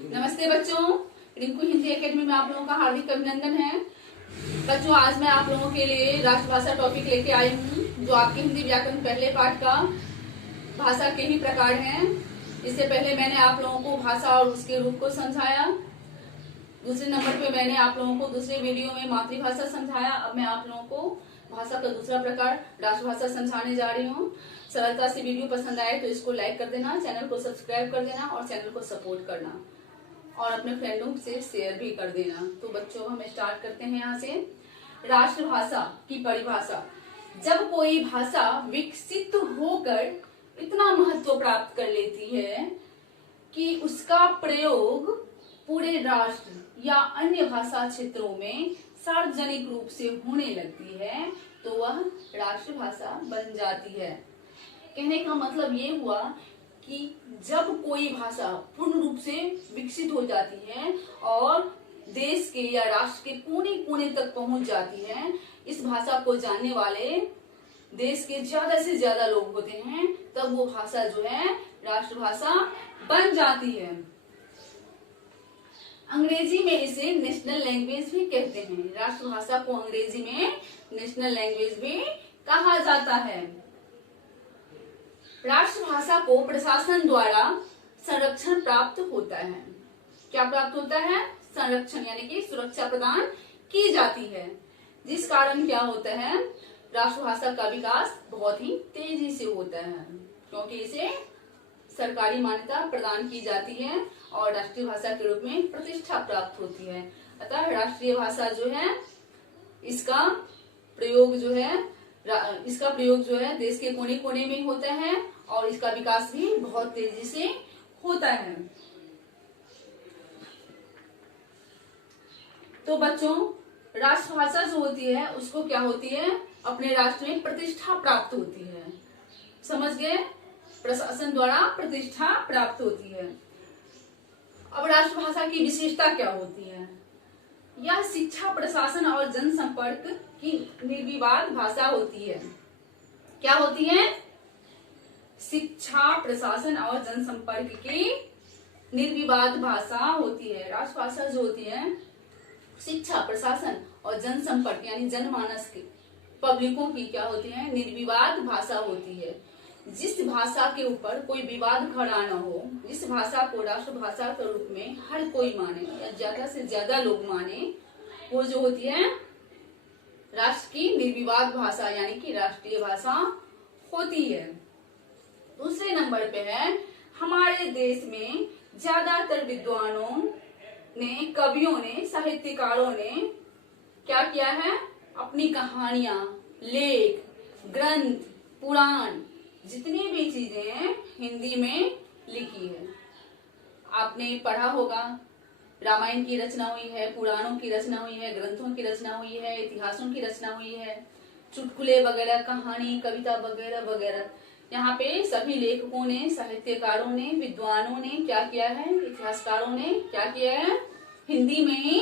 नमस्ते बच्चों, रिंकू हिंदी एकेडमी में आप लोगों का हार्दिक अभिनंदन है। बच्चों, आज मैं आप लोगों के लिए राष्ट्रभाषा टॉपिक लेके आई हूँ, जो आपके हिंदी व्याकरण पहले पाठ का भाषा के ही प्रकार हैं। इससे पहले मैंने आप लोगों को भाषा और उसके रूप को समझाया। दूसरे नंबर पे मैंने आप लोगों को दूसरे वीडियो में मातृभाषा समझाया। अब मैं आप लोगों को भाषा का दूसरा प्रकार राष्ट्रभाषा समझाने जा रही हूँ। सरलता से वीडियो पसंद आए तो इसको लाइक कर देना, चैनल को सब्सक्राइब कर देना और चैनल को सपोर्ट करना और अपने फ्रेंडों से शेयर भी कर देना। तो बच्चों, हम स्टार्ट करते हैं यहाँ से। राष्ट्रभाषा की परिभाषा: जब कोई भाषा विकसित होकर इतना महत्व प्राप्त कर लेती है कि उसका प्रयोग पूरे राष्ट्र या अन्य भाषा क्षेत्रों में सार्वजनिक रूप से होने लगती है, तो वह राष्ट्रभाषा बन जाती है। कहने का मतलब ये हुआ कि जब कोई भाषा पूर्ण रूप से विकसित हो जाती है और देश के या राष्ट्र के कोने कोने तक पहुंच जाती है, इस भाषा को जानने वाले देश के ज्यादा से ज्यादा लोग होते हैं, तब वो भाषा जो है राष्ट्रभाषा बन जाती है। अंग्रेजी में इसे नेशनल लैंग्वेज भी कहते हैं। राष्ट्रभाषा को अंग्रेजी में नेशनल लैंग्वेज भी कहा जाता है। राष्ट्रभाषा को प्रशासन द्वारा संरक्षण प्राप्त होता है। क्या प्राप्त होता है? संरक्षण, यानी कि सुरक्षा प्रदान की जाती है, जिस कारण क्या होता है, राष्ट्रभाषा का विकास बहुत ही तेजी से होता है, क्योंकि इसे सरकारी मान्यता प्रदान की जाती है और राष्ट्रीय भाषा के रूप में प्रतिष्ठा प्राप्त होती है। अतः राष्ट्रीय भाषा जो है, इसका प्रयोग जो है देश के कोने कोने में होता है और इसका विकास भी बहुत तेजी से होता है। तो बच्चों, राष्ट्रभाषा जो होती है उसको क्या होती है, अपने राष्ट्र में प्रतिष्ठा प्राप्त होती है। समझ गए? प्रशासन द्वारा प्रतिष्ठा प्राप्त होती है। अब राष्ट्रभाषा की विशेषता क्या होती है? यह शिक्षा, प्रशासन और जनसंपर्क की निर्विवाद भाषा होती है। क्या होती है? शिक्षा, प्रशासन और जनसंपर्क की निर्विवाद भाषा होती है। राष्ट्रभाषा जो होती है शिक्षा, प्रशासन और जनसंपर्क यानी जनमानस के पब्लिकों की क्या होती है, निर्विवाद भाषा होती है। जिस भाषा के ऊपर कोई विवाद खड़ा न हो, जिस भाषा को राष्ट्रभाषा के रूप में हर कोई माने या ज्यादा से ज्यादा लोग माने, वो जो होती है राष्ट्र की निर्विवाद भाषा यानी कि राष्ट्रीय भाषा होती है। दूसरे नंबर पे है, हमारे देश में ज्यादातर विद्वानों ने, कवियों ने, साहित्यकारों ने क्या किया है, अपनी कहानियां, लेख, ग्रंथ, पुराण, जितनी भी चीजें हिंदी में लिखी है। आपने पढ़ा होगा, रामायण की रचना हुई है, पुराणों की रचना हुई है, ग्रंथों की रचना हुई है, इतिहासों की रचना हुई है, चुटकुले वगैरह, कहानी, कविता वगैरह वगैरह। यहाँ पे सभी लेखकों ने, साहित्यकारों ने, विद्वानों ने क्या किया है, इतिहासकारों ने क्या किया है, हिंदी में ही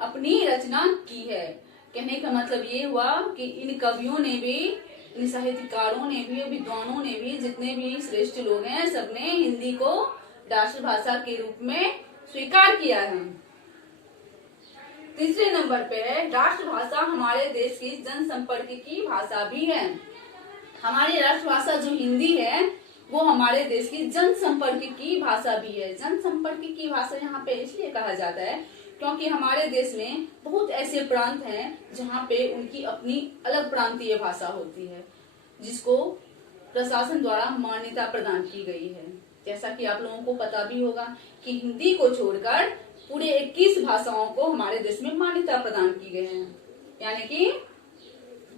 अपनी रचना की है। कहने का मतलब ये हुआ कि इन कवियों ने भी, इन साहित्यकारों ने भी, विद्वानों ने भी, जितने भी श्रेष्ठ लोग हैं, सबने हिंदी को राष्ट्रभाषा के रूप में स्वीकार किया है। तीसरे नंबर पे है, राष्ट्रभाषा हमारे देश की जनसंपर्क की भाषा भी है। हमारी राष्ट्रभाषा जो हिंदी है वो हमारे देश की जनसंपर्क की भाषा भी है। जनसंपर्क की भाषा यहाँ पे इसलिए कहा जाता है क्योंकि हमारे देश में बहुत ऐसे प्रांत हैं जहाँ पे उनकी अपनी अलग प्रांतीय भाषा होती है, जिसको प्रशासन द्वारा मान्यता प्रदान की गई है। जैसा कि आप लोगों को पता भी होगा कि हिंदी को छोड़कर पूरे 21 भाषाओं को हमारे देश में मान्यता प्रदान की गई है। यानी कि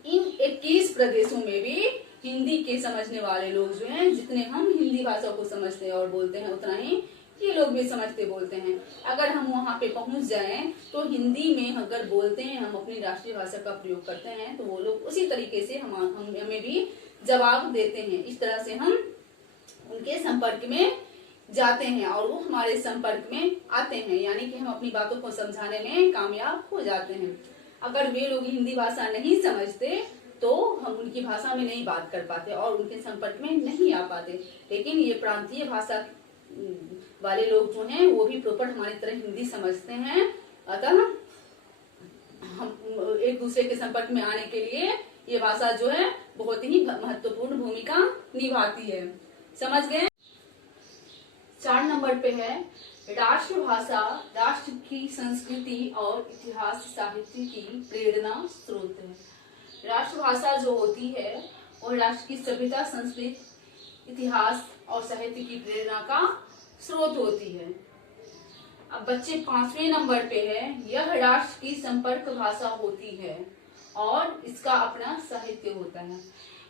इन 21 प्रदेशों में भी हिंदी के समझने वाले लोग जो हैं, जितने हम हिंदी भाषा को समझते हैं और बोलते हैं, उतना ही ये लोग भी समझते बोलते हैं। अगर हम वहाँ पे पहुंच जाएं तो हिंदी में अगर बोलते हैं, हम अपनी राष्ट्रीय भाषा का प्रयोग करते हैं, तो वो लोग उसी तरीके से हमें भी जवाब देते हैं। इस तरह से हम उनके संपर्क में जाते हैं और वो हमारे संपर्क में आते हैं, यानी कि हम अपनी बातों को समझाने में कामयाब हो जाते हैं। अगर वे लोग हिंदी भाषा नहीं समझते तो हम उनकी भाषा में नहीं बात कर पाते और उनके संपर्क में नहीं आ पाते। लेकिन ये प्रांतीय भाषा वाले लोग जो हैं वो भी प्रॉपर हमारी तरह हिंदी समझते हैं। अतः हम एक दूसरे के संपर्क में आने के लिए ये भाषा जो है बहुत ही महत्वपूर्ण भूमिका निभाती है। समझ गए? 4 नंबर पे है राष्ट्रभाषा राष्ट्र की संस्कृति और इतिहास साहित्य की प्रेरणा स्रोत है। राष्ट्रभाषा जो होती है वो राष्ट्र की सभ्यता, संस्कृति, इतिहास और साहित्य की प्रेरणा का स्रोत होती है। अब बच्चे 5वें नंबर पे है, यह राष्ट्र की संपर्क भाषा होती है और इसका अपना साहित्य होता है।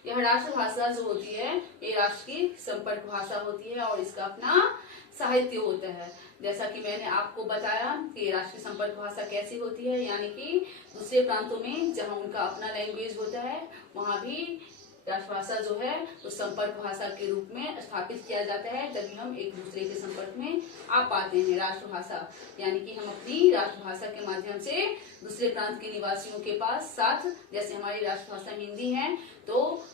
यह राष्ट्रभाषा जो होती है ये राष्ट्र की संपर्क भाषा होती है और इसका अपना साहित्य होता है। जैसा कि मैंने आपको बताया कि राष्ट्रीय संपर्क भाषा कैसी होती है, यानी कि दूसरे प्रांतों में जहां उनका अपना लैंग्वेज होता है वहां भी राष्ट्रभाषा जो है उस संपर्क भाषा के रूप में स्थापित किया जाता है, तभी हम एक दूसरे के संपर्क में आ पाते हैं। राष्ट्रभाषा यानी कि हम अपनी राष्ट्रभाषा के माध्यम से दूसरे प्रांत के निवासियों के पास साथ, जैसे हमारी राष्ट्रभाषा हिंदी है तो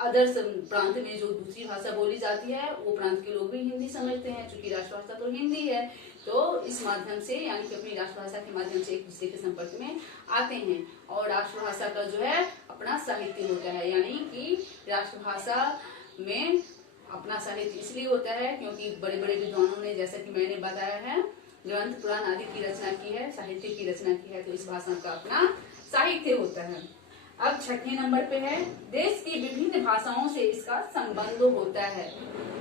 अदर प्रांत में जो दूसरी भाषा बोली जाती है वो प्रांत के लोग भी हिंदी समझते हैं, क्योंकि राष्ट्रभाषा तो हिंदी है। तो इस माध्यम से यानी कि अपनी राष्ट्रभाषा के माध्यम से एक दूसरे के संपर्क में आते हैं। और राष्ट्रभाषा का जो है अपना साहित्य होता है, यानी कि राष्ट्रभाषा में अपना साहित्य इसलिए होता है क्योंकि बड़े बड़े विद्वानों ने, जैसा कि मैंने बताया है, ग्रंथ पुराण आदि की रचना की है, साहित्य की रचना की है, तो इस भाषा का अपना साहित्य होता है। अब 6वें नंबर पे है देश की विभिन्न भाषाओं से इसका संबंध होता है।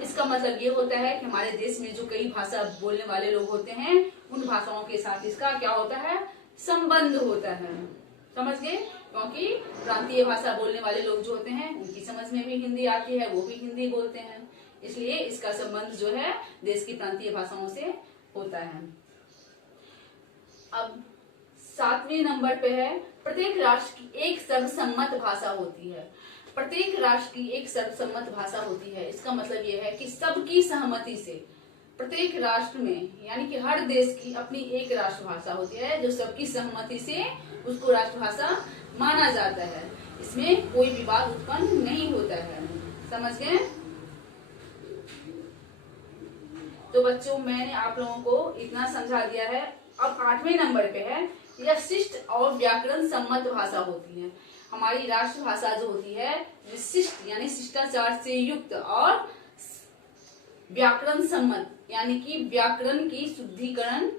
इसका मतलब ये होता है कि हमारे देश में जो कई भाषा बोलने वाले लोग होते हैं उन भाषाओं के साथ इसका क्या होता है, संबंध होता है। समझ गए? क्योंकि प्रांतीय भाषा बोलने वाले लोग जो होते हैं उनकी समझ में भी हिंदी आती है, वो भी हिंदी बोलते हैं, इसलिए इसका संबंध जो है देश की प्रांतीय भाषाओं से होता है। अब 7वें नंबर पे है प्रत्येक राष्ट्र की एक सर्वसम्मत भाषा होती है। प्रत्येक राष्ट्र की एक सर्वसम्मत भाषा होती है, इसका मतलब यह है कि सबकी सहमति से प्रत्येक राष्ट्र में, यानी कि हर देश की अपनी एक राष्ट्रभाषा होती है जो सबकी सहमति से उसको राष्ट्रभाषा माना जाता है। इसमें कोई विवाद उत्पन्न नहीं होता है। समझ गए? तो बच्चों मैंने आप लोगों को इतना समझा दिया है। अब 8वें नंबर पे है यह शिष्ट और व्याकरण सम्मत भाषा होती है। हमारी राष्ट्रभाषा जो होती है विशिष्ट यानी शिष्टाचार से युक्त और व्याकरण सम्मत यानी कि व्याकरण की शुद्धिकरण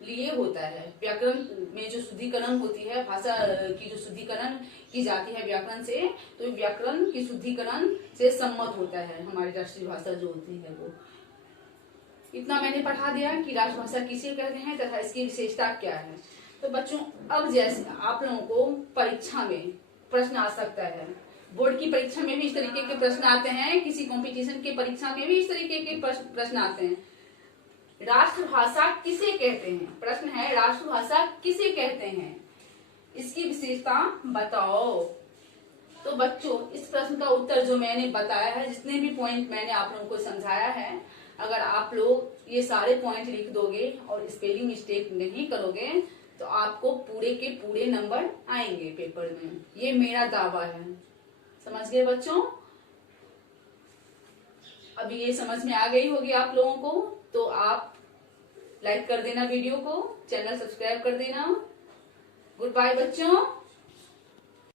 लिए होता है। व्याकरण में जो शुद्धिकरण होती है, भाषा की जो शुद्धिकरण की जाती है व्याकरण से, तो व्याकरण की शुद्धिकरण से सम्मत होता है हमारी राष्ट्रीय भाषा जो होती है वो। इतना मैंने पढ़ा दिया कि राष्ट्रभाषा किसे कहते हैं तथा इसकी विशेषता क्या है। तो बच्चों अब जैसे आप लोगों को परीक्षा में प्रश्न आ सकता है, बोर्ड की परीक्षा में भी इस तरीके के प्रश्न आते हैं, किसी कंपटीशन की परीक्षा में भी इस तरीके के प्रश्न आते हैं। राष्ट्रभाषा किसे कहते हैं? प्रश्न है राष्ट्रभाषा किसे कहते हैं, इसकी विशेषता बताओ। तो बच्चों इस प्रश्न का उत्तर जो मैंने बताया है, जितने भी पॉइंट मैंने आप लोगों को समझाया है, अगर आप लोग ये सारे पॉइंट लिख दोगे और स्पेलिंग मिस्टेक नहीं करोगे तो आपको पूरे के पूरे नंबर आएंगे पेपर में, ये मेरा दावा है। समझ गए बच्चों? अभी ये समझ में आ गई होगी आप लोगों को, तो आप लाइक कर देना वीडियो को, चैनल सब्सक्राइब कर देना। गुड बाय बच्चों।